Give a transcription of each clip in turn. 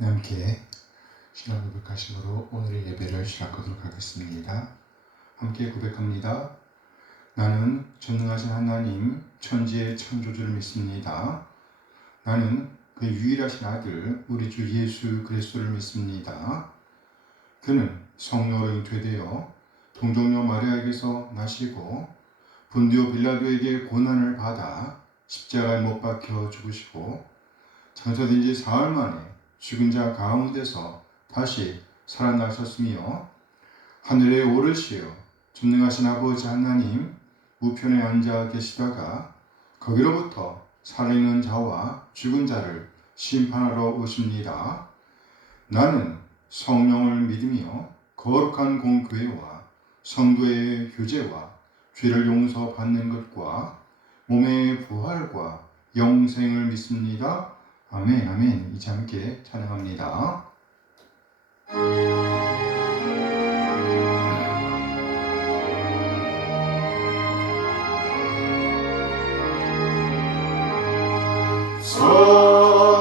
함께 신앙 고백하심으로 오늘의 예배를 시작하도록 하겠습니다. 함께 고백합니다. 나는 전능하신 하나님 천지의 창조주를 믿습니다. 나는 그 유일하신 아들 우리 주 예수 그리스도를 믿습니다. 그는 성령으로 잉태되어 동정녀 마리아에게서 나시고 본디오 빌라도에게 고난을 받아 십자가에 못 박혀 죽으시고 장사된 지 사흘 만에 죽은 자 가운데서 다시 살아나셨으며 하늘에 오르시어 전능하신 아버지 하나님 우편에 앉아 계시다가 거기로부터 살아있는 자와 죽은 자를 심판하러 오십니다. 나는 성령을 믿으며 거룩한 공교회와 성도의 교제와 죄를 용서받는 것과 몸의 부활과 영생을 믿습니다. 아멘, 아멘. 이제 함께 찬양합니다.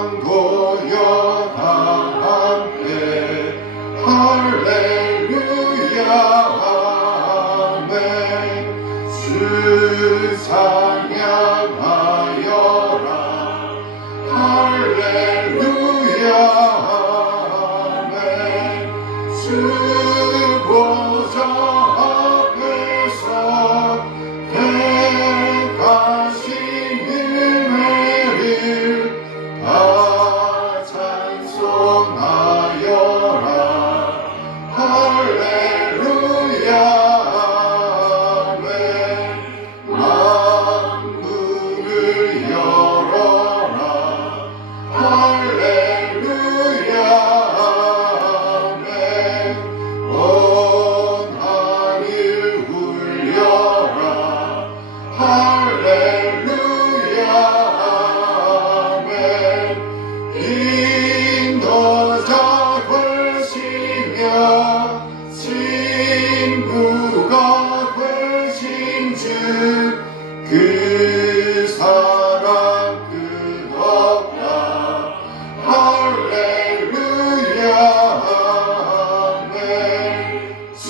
성도여 다 함께 할렐루야 아멘. 주 찬양하여라 할렐루야 아멘. 주 보좌 앞에서 택하신 은혜를 다 찬송하여라 할렐루야 아멘. 만물을 열어라 할렐루야 아멘. 온 하늘 울려라 할렐루야 아멘. 인도자 되시며 친구가 되신 주 그 사랑 끝없다 할렐루야 아멘. 주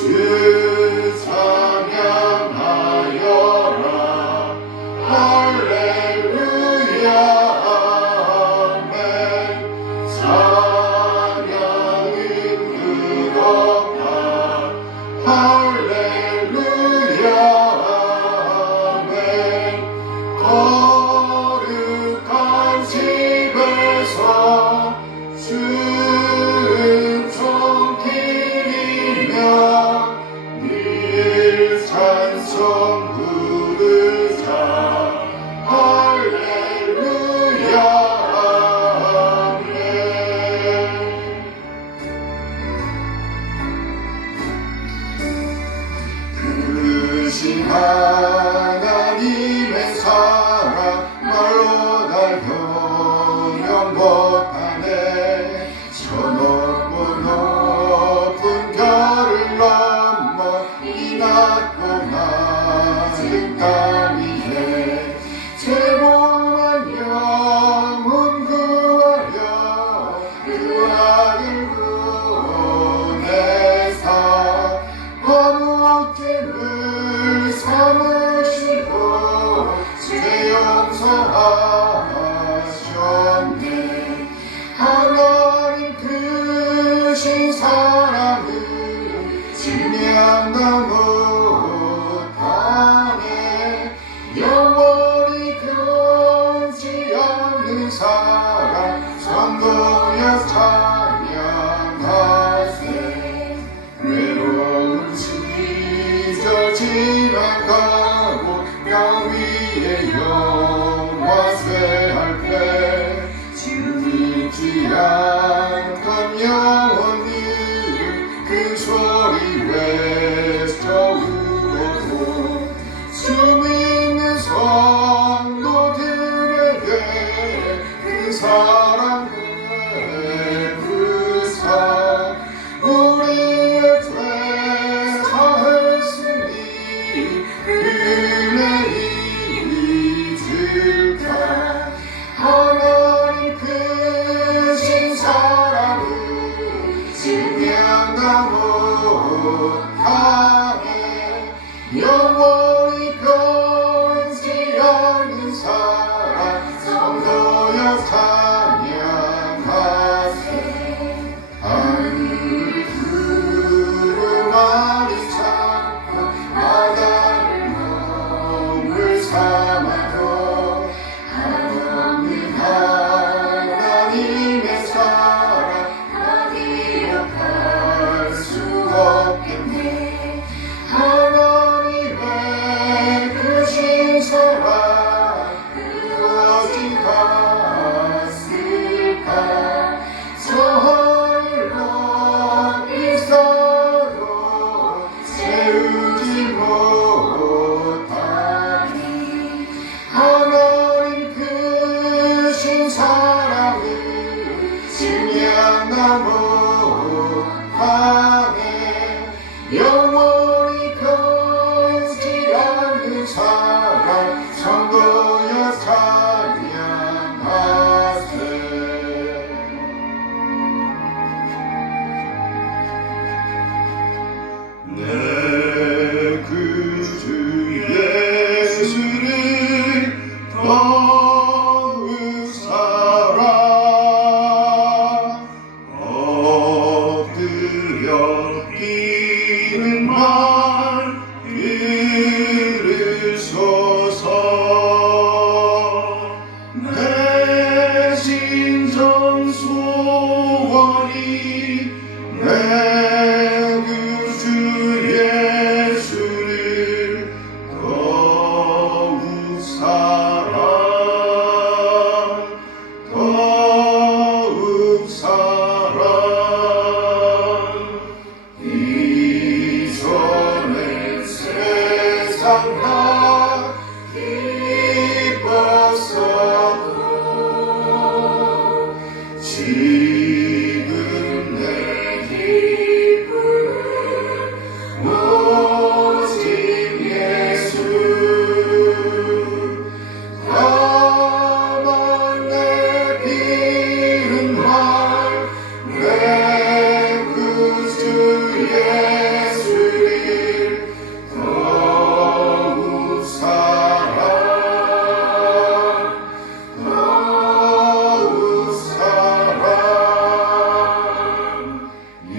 찬양하여라 할렐루야 아멘. 찬양은 끝없다 할렐루야 아멘. 거룩한 집에서 주 음성 기리며 늘 찬송 부르자 할렐루야 아멘. 크신 하나님의 사랑 말로 다 형용 못하네. 저 높고 높은 별을 넘어 이 낮고 낮은 땅 위에 죄범한 영혼 구하려 그 아들 구원해사 거룩죄를 삼으시고 죄 용서하셨네. 하나님 크신 사랑을 증명도 못하네. 영원히 변치 않는 사랑 성도여 찬양하세. 외로운 시절 지나가고 영원히 변치 않는 사랑 성도여 찬양하세. 하늘 구름아리 잡고 바다를 먹물 삼아도 한없는 하나님의 사랑 다 기억할 수 없겠네. 하나님의 크신 사랑 그것이 닿았을까. 저 하늘 높이 쌓아도 채우지 못하리. 하나님 크신 사랑을 증명하 못하네. 영원히 변치 않는 사랑 성도여 찬양하세. 내 구주 예수를 더욱 사랑 엎드려 기는 말 들으소서. 내 심정 소원이 내 구주 예수를 더욱 사랑 더욱 사랑. 이전엔 세상 다 기뻤어도 지금 내 기쁨은 오직 예수. 다만 내키는 말 내 구주 예수를 더욱 사랑 더욱 사랑. 이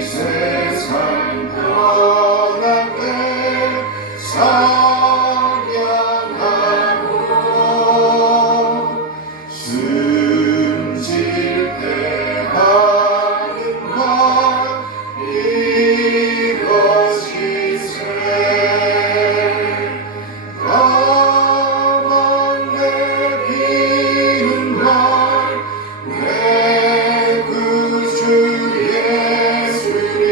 세상 떠날 때 찬양하고 숨질 때 하는 말 이것이세. 다만 내키는 말 내 구주 예수를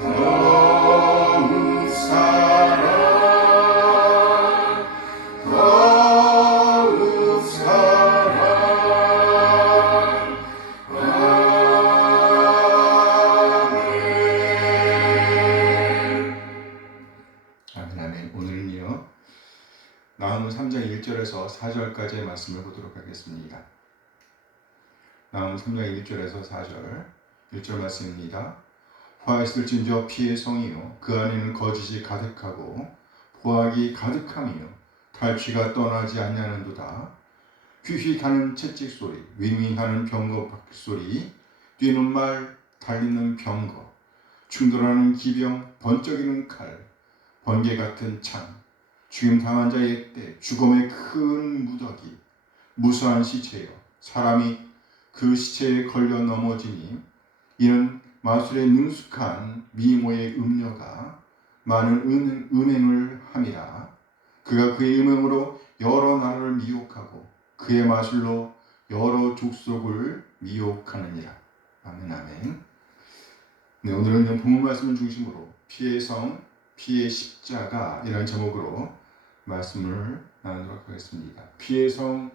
더욱 사랑 더욱 사랑. 아멘. 아멘. 오늘은요 나흠 3장 1절에서 4절까지의 말씀을 보도록 하겠습니다. 나흠 3장 1절에서 4절 1절 말씀입니다. 화 있을진저 피의 성이요 그 안에는 거짓이 가득하고 포악이 가득함이요 탈취가 떠나지 않냐는도다. 휘휘하는 채찍 소리 윙윙하는 병거 바퀴 소리 뛰는 말 달리는 병거 충돌하는 기병 번쩍이는 칼 번개 같은 창 죽임 당한 자의 때 죽음의 큰 무더기 무수한 시체요 사람이 그 시체에 걸려 넘어지니 이는 마술의 능숙한 미모의 음녀가 많은 음행을 함이라. 그가 그의 음행으로 여러 나라를 미혹하고 그의 마술로 여러 족속을 미혹하느니라. 아멘. 아멘. 네, 오늘은 본문 말씀을 중심으로 피의 성, 피의 십자가 이라는 제목으로 말씀을 나누도록 하겠습니다. 피의 성,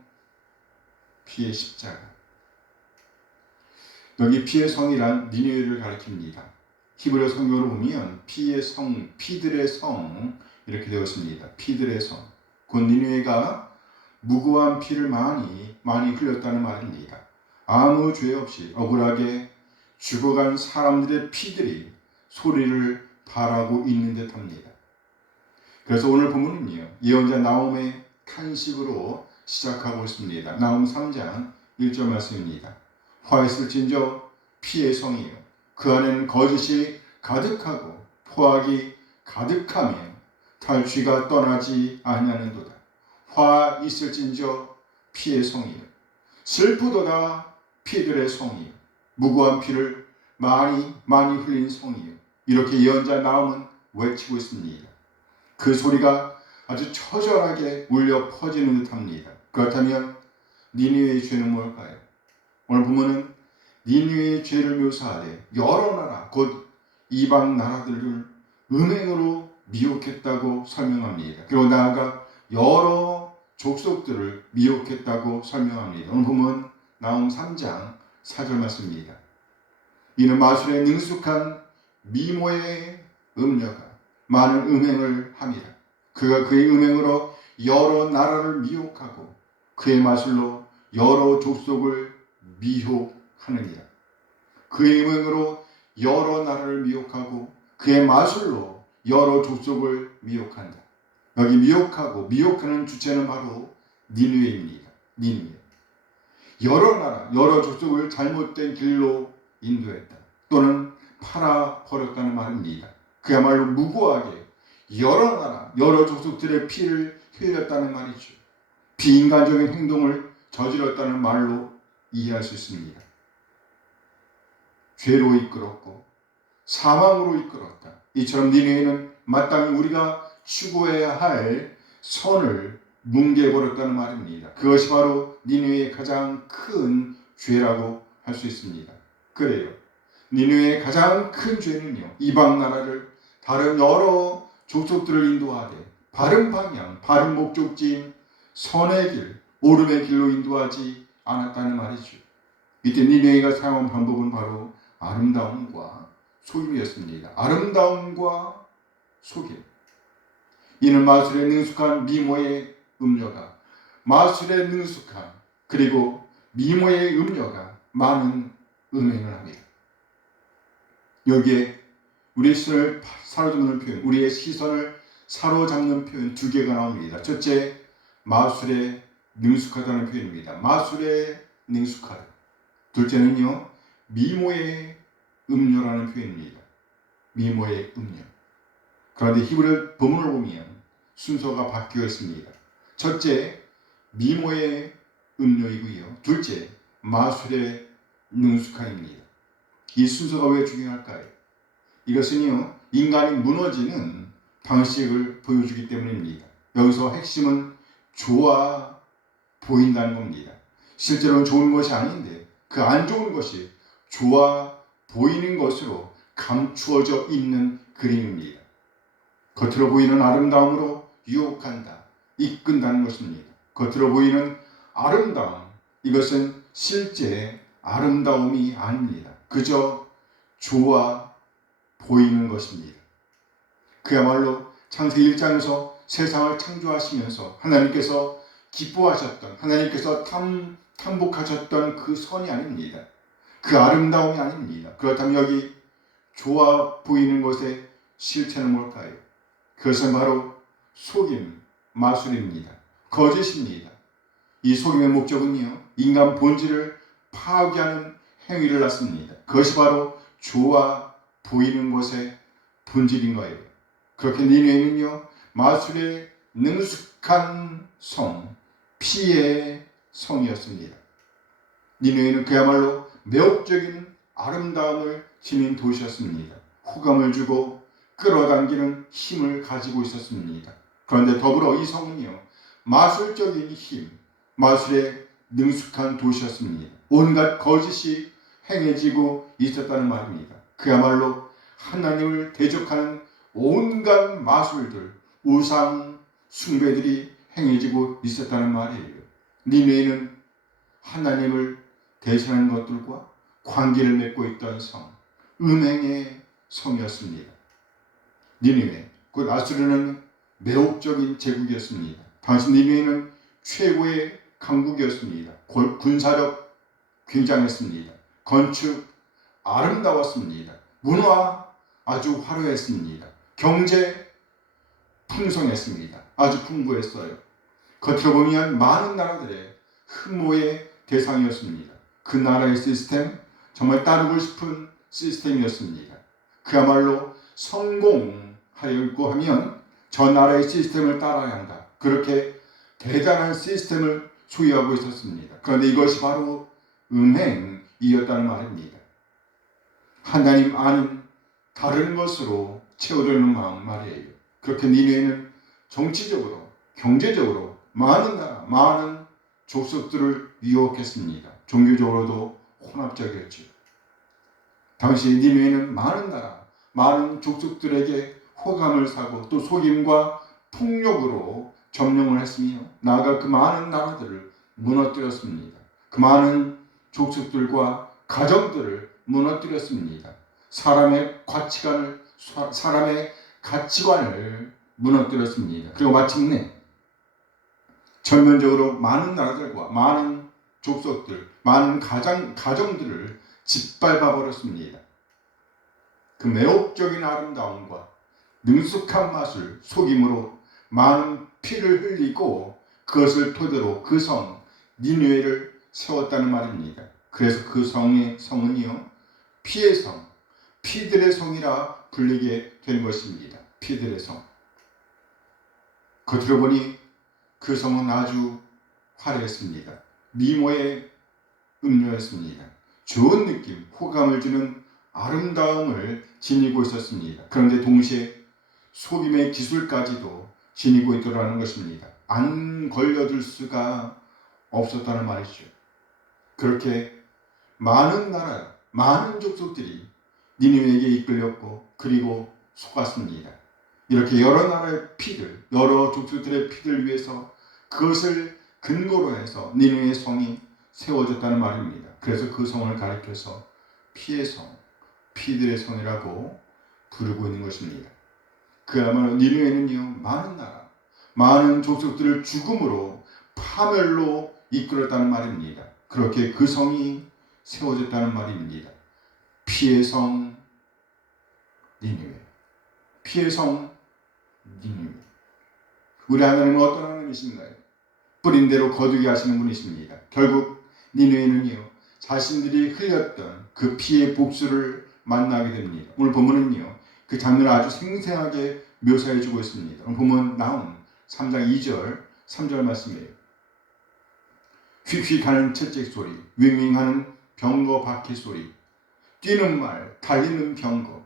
피의 십자가. 여기 피의 성이란 니느웨를 가리킵니다. 히브리어 성경으로 보면 피의 성, 피들의 성 이렇게 되어 있습니다. 피들의 성. 곧 니느웨가 무고한 피를 많이 흘렸다는 말입니다. 아무 죄 없이 억울하게 죽어간 사람들의 피들이 소리를 바라고 있는 듯합니다. 그래서 오늘 본문은요, 예언자 나홈의 탄식으로 시작하고 있습니다. 나홈 3장 1절 말씀입니다. 화 있을진저 피의 성이요 그 안에는 거짓이 가득하고 포악이 가득하며 탈취가 떠나지 아니하는도다. 화 있을진저 피의 성이요 슬프도다 피들의 성이요 무고한 피를 많이 흘린 성이요. 이렇게 예언자 나홈은 외치고 있습니다. 그 소리가 아주 처절하게 울려 퍼지는 듯합니다. 그렇다면 니느웨의 죄는 뭘까요? 오늘 보면은 니느웨의 죄를 묘사하되 여러 나라 곧 이방 나라들을 음행으로 미혹했다고 설명합니다. 그리고 나아가 여러 족속들을 미혹했다고 설명합니다. 오늘 보면 나홈 3장 4절 말씀입니다. 이는 마술에 능숙한 미모의 음녀가 많은 음행을 함이라. 그가 그의 음행으로 여러 나라를 미혹하고 그의 마술로 여러 족속을 미혹하느니라. 그의 음행으로 여러 나라를 미혹하고 그의 마술로 여러 족속을 미혹한다. 여기 미혹하고 미혹하는 주체는 바로 니느웨입니다. 니느웨. 여러 나라, 여러 족속을 잘못된 길로 인도했다. 또는 팔아버렸다는 말입니다. 그야말로 무고하게 여러 나라, 여러 족속들의 피를 흘렸다는 말이죠. 비인간적인 행동을 저질렀다는 말로 이해할 수 있습니다. 죄로 이끌었고 사망으로 이끌었다. 이처럼 니느웨는 마땅히 우리가 추구해야 할 선을 뭉개버렸다는 말입니다. 그것이 바로 니느웨의 가장 큰 죄라고 할 수 있습니다. 그래요. 니느웨의 가장 큰 죄는요, 이방 나라를 다른 여러 족속들을 인도하되 바른 방향, 바른 목적지인 선의 길, 오름의 길로 인도하지 않았다는 말이죠. 이때 니느웨가 사용한 방법은 바로 아름다움과 속임이었습니다. 아름다움과 속임. 이는 마술에 능숙한 미모의 음녀가 마술에 능숙한 그리고 미모의 음녀가 많은 음행을 합니다. 여기에 우리의 시선을 사로잡는 표현, 우리의 시선을 사로잡는 표현 두 개가 나옵니다. 첫째, 마술에 능숙하다는 표현입니다. 마술에 능숙하다. 둘째는요, 미모의 음녀라는 표현입니다. 미모의 음녀. 그런데 히브리 본문을 보면 순서가 바뀌어 있습니다. 첫째, 미모의 음녀이고요. 둘째, 마술에 능숙함입니다. 이 순서가 왜 중요할까요? 이것은요, 인간이 무너지는 방식을 보여주기 때문입니다. 여기서 핵심은 좋아 보인다는 겁니다. 실제로는 좋은 것이 아닌데 그 안 좋은 것이 좋아 보이는 것으로 감추어져 있는 그림입니다. 겉으로 보이는 아름다움으로 유혹한다, 이끈다는 것입니다. 겉으로 보이는 아름다움, 이것은 실제 아름다움이 아닙니다. 그저 좋아 보이는 것입니다. 그야말로 창세기 1장에서 세상을 창조하시면서 하나님께서 기뻐하셨던, 하나님께서 탐복하셨던 그 선이 아닙니다. 그 아름다움이 아닙니다. 그렇다면 여기 좋아 보이는 것의 실체는 뭘까요? 그것은 바로 속임, 마술입니다. 거짓입니다. 이 속임의 목적은요, 인간 본질을 파괴하는 행위를 낳습니다. 그것이 바로 좋아 보이는 것의 본질인 거예요. 그렇게 니느웨는요, 마술에 능숙한 성, 피의 성이었습니다. 니느웨는 그야말로 매혹적인 아름다움을 지닌 도시였습니다. 호감을 주고 끌어당기는 힘을 가지고 있었습니다. 그런데 더불어 이 성은요, 마술적인 힘, 마술에 능숙한 도시였습니다. 온갖 거짓이 행해지고 있었다는 말입니다. 그야말로 하나님을 대적하는 온갖 마술들, 우상 숭배들이 행해지고 있었다는 말이에요. 니느웨는 하나님을 대신하는 것들과 관계를 맺고 있던 성, 음행의 성이었습니다. 니느웨, 곧 아수르는 매혹적인 제국이었습니다. 당시 니느웨는 최고의 강국이었습니다. 군사력 굉장했습니다. 건축 아름다웠습니다. 문화 아주 화려했습니다. 경제 풍성했습니다. 아주 풍부했어요. 겉으로 보면 많은 나라들의 흠모의 대상이었습니다. 그 나라의 시스템, 정말 따르고 싶은 시스템이었습니다. 그야말로 성공하려고 하면 저 나라의 시스템을 따라야 한다. 그렇게 대단한 시스템을 소유하고 있었습니다. 그런데 이것이 바로 음행이었다는 말입니다. 하나님 아는 다른 것으로 채워주는 마음 말이에요. 그렇게 니느웨는 정치적으로, 경제적으로 많은 나라, 많은 족속들을 유혹했습니다. 종교적으로도 혼합적이었죠. 당시 니느웨는 많은 나라, 많은 족속들에게 호감을 사고 또 속임과 폭력으로 점령을 했으며 나아가 그 많은 나라들을 무너뜨렸습니다. 그 많은 족속들과 가정들을 무너뜨렸습니다. 사람의 가치관을 무너뜨렸습니다. 그리고 마침내 전면적으로 많은 나라들과 많은 족속들, 많은 가정들을 짓밟아 버렸습니다. 그 매혹적인 아름다움과 능숙한 마술, 속임으로 많은 피를 흘리고 그것을 토대로 그 성 니느웨를 세웠다는 말입니다. 그래서 그 성은요 피의 성, 피들의 성이라 불리게 된 것입니다. 피들의 성. 겉으로 보니 그 성은 아주 화려했습니다. 미모의 음료였습니다. 좋은 느낌, 호감을 주는 아름다움을 지니고 있었습니다. 그런데 동시에 속임의 기술까지도 지니고 있더라는 것입니다. 안 걸려줄 수가 없었다는 말이죠. 그렇게 많은 나라, 많은 족속들이 니느웨에게 이끌렸고 그리고 속았습니다. 이렇게 여러 나라의 피들, 여러 족속들의 피들 위해서 그것을 근거로 해서 니느웨의 성이 세워졌다는 말입니다. 그래서 그 성을 가리켜서 피의 성, 피들의 성이라고 부르고 있는 것입니다. 그야말로 니느웨는요 많은 나라, 많은 족속들을 죽음으로 파멸로 이끌었다는 말입니다. 그렇게 그 성이 세워졌다는 말입니다. 피의 성 니느웨, 피의 성 니느웨. 우리 하나님은 어떤 하나님이신가요? 뿌린 대로 거두게 하시는 분이십니다. 결국 니느웨는요 자신들이 흘렸던 그 피의 복수를 만나게 됩니다. 오늘 본문은요 그 장면을 아주 생생하게 묘사해 주고 있습니다. 오늘 본문 나온 3장 2절 3절 말씀이에요. 휙휙하는 채찍 소리, 윙윙하는 병거 바퀴 소리, 뛰는 말, 달리는 병거,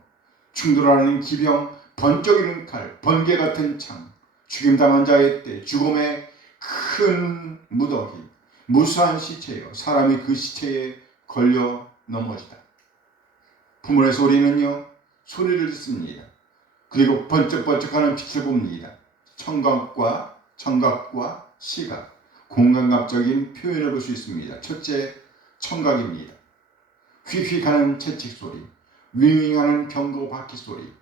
충돌하는 기병, 번쩍이는 칼, 번개 같은 창, 죽임당한 자의 때, 죽음의 큰 무더기, 무수한 시체요. 사람이 그 시체에 걸려 넘어지다. 부문의 소리는요, 소리를 듣습니다. 그리고 번쩍번쩍하는 빛을 봅니다. 청각과 시각, 공감각적인 표현을 볼 수 있습니다. 첫째, 청각입니다. 휙휙하는 채찍 소리, 윙윙하는 병거 바퀴 소리,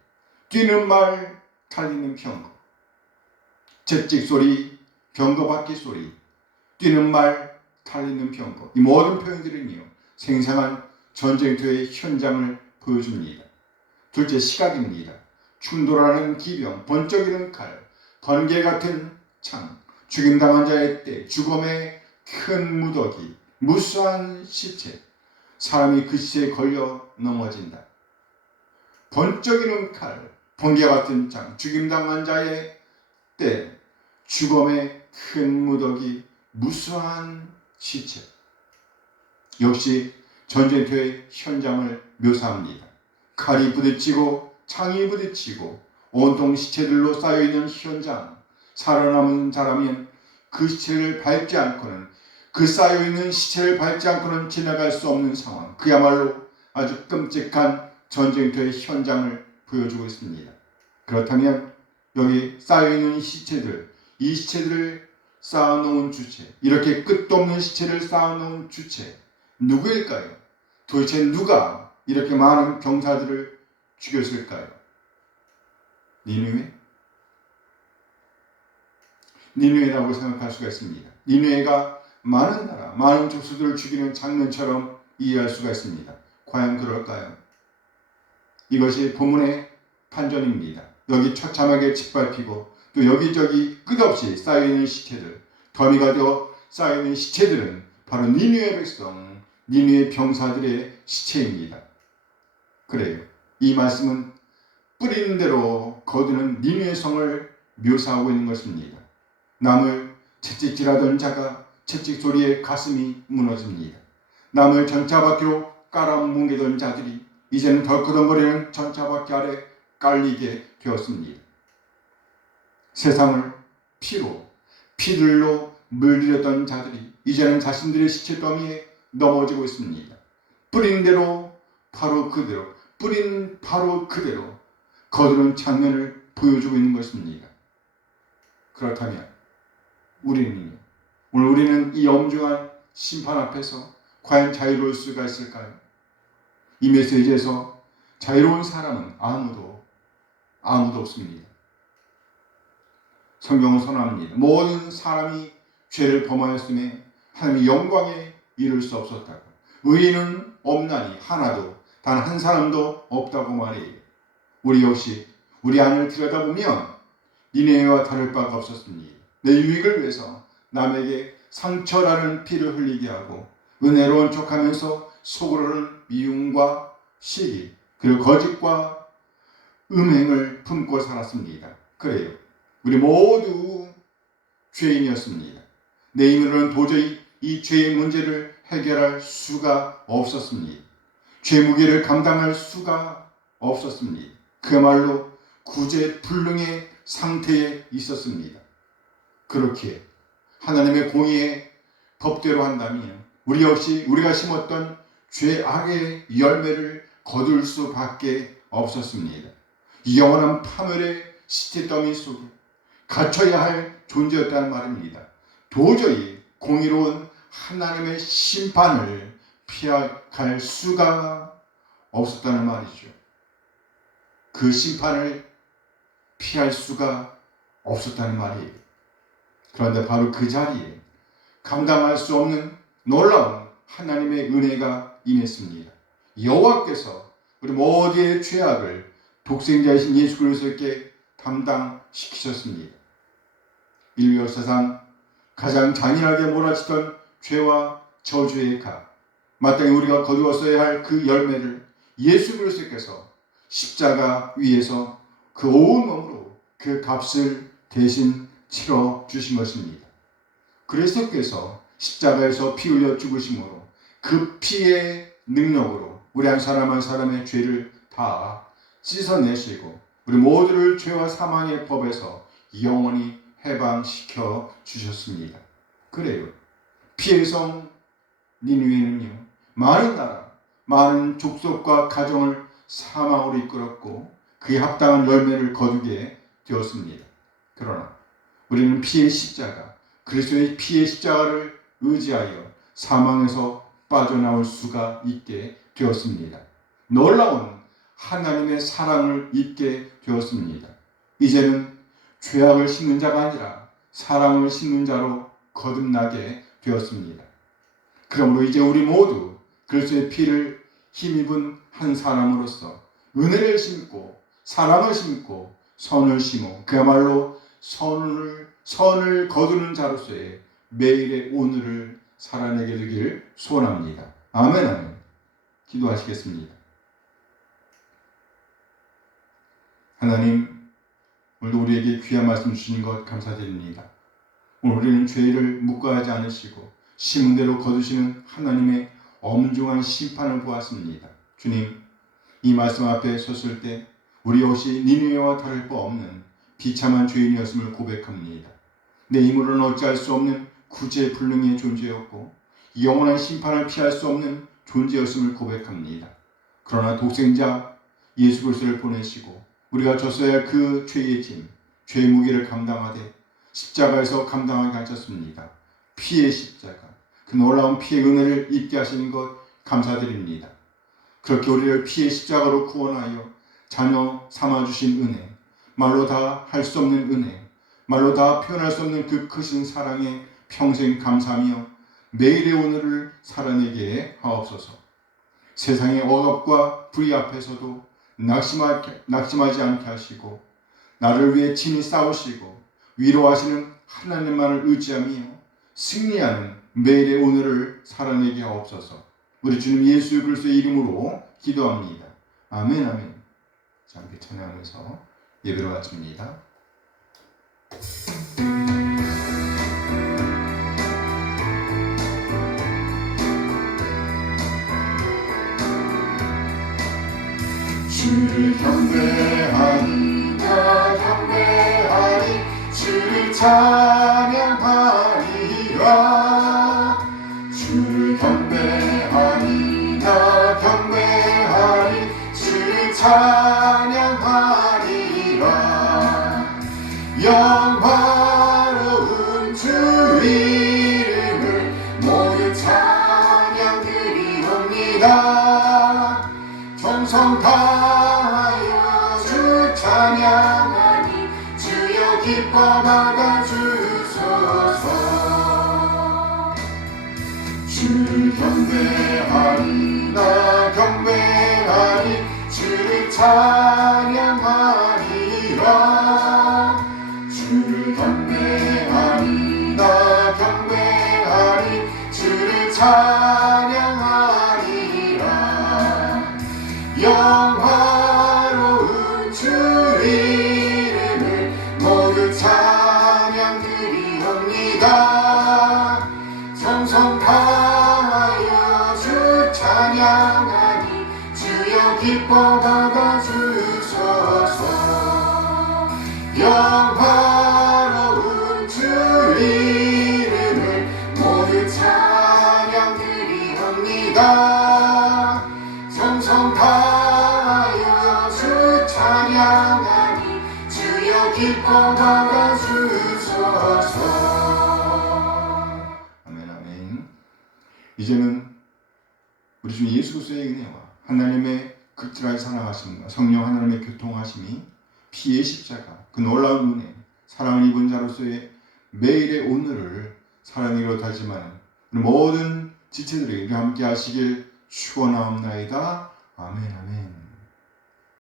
뛰는 말, 달리는 병거, 채찍 소리, 병거 바퀴 소리, 뛰는 말, 달리는 병거. 이 모든 표현들은요 생생한 전쟁터의 현장을 보여줍니다. 둘째, 시각입니다. 충돌하는 기병, 번쩍이는 칼, 번개 같은 창, 죽임당한 자의 때, 죽음의 큰 무더기, 무수한 시체, 사람이 그 시체에 걸려 넘어진다. 번쩍이는 칼, 번개 같은 창, 죽임당한 자의 때, 죽음의 큰 무더기, 무수한 시체. 역시 전쟁터의 현장을 묘사합니다. 칼이 부딪히고 창이 부딪히고 온통 시체들로 쌓여있는 현장. 살아남은 사람은 그 시체를 밟지 않고는, 그 쌓여있는 시체를 밟지 않고는 지나갈 수 없는 상황. 그야말로 아주 끔찍한 전쟁터의 현장을 보여주고 있습니다. 그렇다면 여기 쌓여있는 시체들, 이 시체들을 쌓아놓은 주체, 이렇게 끝도 없는 시체를 쌓아놓은 주체, 누구일까요? 도대체 누가 이렇게 많은 병사들을 죽였을까요? 니느웨? 니느웨라고 생각할 수가 있습니다. 니느웨가 많은 나라, 많은 족속들을 죽이는 장면처럼 이해할 수가 있습니다. 과연 그럴까요? 이것이 본문의 판전입니다. 여기 처참하게 짓밟히고 또 여기저기 끝없이 쌓여있는 시체들, 더미가 되어 쌓여있는 시체들은 바로 니느웨 백성, 니느웨 병사들의 시체입니다. 그래요. 이 말씀은 뿌리는 대로 거두는 니느웨 성을 묘사하고 있는 것입니다. 남을 채찍질하던 자가 채찍 소리에 가슴이 무너집니다. 남을 전차바퀴로 깔아뭉개던 자들이 이제는 덜커덩거리는 전차바퀴 아래 깔리게 되었습니다. 세상을 피로, 피들로 물들였던 자들이 이제는 자신들의 시체 더미에 넘어지고 있습니다. 뿌린 대로 바로 그대로, 뿌린 바로 그대로 거두는 장면을 보여주고 있는 것입니다. 그렇다면 우리는요, 오늘 우리는 이 엄중한 심판 앞에서 과연 자유로울 수가 있을까요? 이 메시지에서 자유로운 사람은 아무도 없습니다. 성경은 선언합니다. 모든 사람이 죄를 범하였음에 하나님의 영광에 이를 수 없었다고. 의인은 없나니 하나도, 단 한 사람도 없다고 말이에요. 우리 역시 우리 안을 들여다보면 니느웨와 다를 바가 없었습니다. 내 유익을 위해서 남에게 상처라는 피를 흘리게 하고 은혜로운 척하면서 속으로는 미움과 시기 그리고 거짓과 음행을 품고 살았습니다. 그래요. 우리 모두 죄인이었습니다. 내 힘으로는 도저히 이 죄의 문제를 해결할 수가 없었습니다. 죄 무게를 감당할 수가 없었습니다. 그야말로 구제불능의 상태에 있었습니다. 그렇게 하나님의 공의의 법대로 한다면 우리 역시 우리가 심었던 죄악의 열매를 거둘 수밖에 없었습니다. 영원한 파멸의 시체더미 속에 갇혀야 할 존재였다는 말입니다. 도저히 공의로운 하나님의 심판을 피할 수가 없었다는 말이죠. 그 심판을 피할 수가 없었다는 말이에요. 그런데 바로 그 자리에 감당할 수 없는 놀라운 하나님의 은혜가 임했습니다. 여호와께서 우리 모두의 죄악을 독생자이신 예수 그리스도께 담당시키셨습니다. 인류 역사상 가장 잔인하게 몰아치던 죄와 저주의 각, 마땅히 우리가 거두었어야 할 그 열매를 예수 그리스도께서 십자가 위에서 그 온 몸으로 그 값을 대신 치러 주신 것입니다. 그리스도께서 십자가에서 피 흘려 죽으심으로 그 피의 능력으로 우리 한 사람 한 사람의 죄를 다 씻어내시고 우리 모두를 죄와 사망의 법에서 영원히 해방시켜 주셨습니다. 그래요. 피의 성 니느웨는요, 많은 나라, 많은 족속과 가정을 사망으로 이끌었고 그에 합당한 열매를 거두게 되었습니다. 그러나 우리는 피의 십자가, 그리스도의 피의 십자가를 의지하여 사망에서 빠져나올 수가 있게 되었습니다. 놀라운 하나님의 사랑을 입게 되었습니다. 이제는 죄악을 심는 자가 아니라 사랑을 심는 자로 거듭나게 되었습니다. 그러므로 이제 우리 모두 그리스도의 피를 힘입은 한 사람으로서 은혜를 심고 사랑을 심고 선을 심어 그야말로 선을 거두는 자로서의 매일의 오늘을 살아내게 되길 소원합니다. 아멘 아멘. 기도하시겠습니다. 하나님, 오늘도 우리에게 귀한 말씀 주신 것 감사드립니다. 오늘 우리는 죄를 묵과하지 않으시고 심은 대로 거두시는 하나님의 엄중한 심판을 보았습니다. 주님, 이 말씀 앞에 섰을 때 우리 역시 니느웨와 다를 바 없는 비참한 죄인이었음을 고백합니다. 내 힘으로는 어찌할 수 없는 구제불능의 존재였고 영원한 심판을 피할 수 없는 존재였음을 고백합니다. 그러나 독생자 예수 그리스도를 보내시고 우리가 졌어야 할 그 죄의 짐, 죄의 무게를 감당하되 십자가에서 감당하게 하셨습니다. 피의 십자가, 그 놀라운 피의 은혜를 입게 하시는 것 감사드립니다. 그렇게 우리를 피의 십자가로 구원하여 자녀 삼아주신 은혜, 말로 다 할 수 없는 은혜, 말로 다 표현할 수 없는 그 크신 사랑에 평생 감사하며 매일의 오늘을 살아내게 하옵소서. 세상의 억압과 불의 앞에서도 낙심하지 않게 하시고 나를 위해 친히 싸우시고 위로하시는 하나님만을 의지하며 승리하는 매일의 오늘을 살아내게 하옵소서. 우리 주님 예수 그리스도의 이름으로 기도합니다. 아멘 아멘. 자, 함께 찬양하면서 예배를 마칩니다. 주를 경배하니 나 경배하니 주를 찬양하리라. 주를 경배하니 나 경배하니 주를 찬양하리라. 영화로운 주 이름을 모두 찬양 드리옵니다. 정성 다하여 주 찬양하니 주여 기뻐 받아주소서. 주를 경배하니 나 경배하니 주를 찬양하리라. 주를 경배하니 나 경배하니 주를 찬양하리라. 영화로운 주 이름을 모두 찬양 드리옵니다. 정성 다하여 주 찬양하니 주여 기뻐 받아주소서. 영화로운 주 이름을 모두 찬양 드리옵니다. 정성 다하여 주 찬양하니 주여 기뻐 받아주소서. 아멘 아멘. 이제는 우리 주 예수 그리스도의 은혜와 하나님의 극진하게 살아가심과 성령 하나님의 교통하심이 피의 십자가 그 놀라운 은혜 사랑을 입은 자로서의 매일의 오늘을 살아내기로 다짐하는 우리 모든 지체들에게 함께 하시길 축원하옵나이다. 아멘 아멘.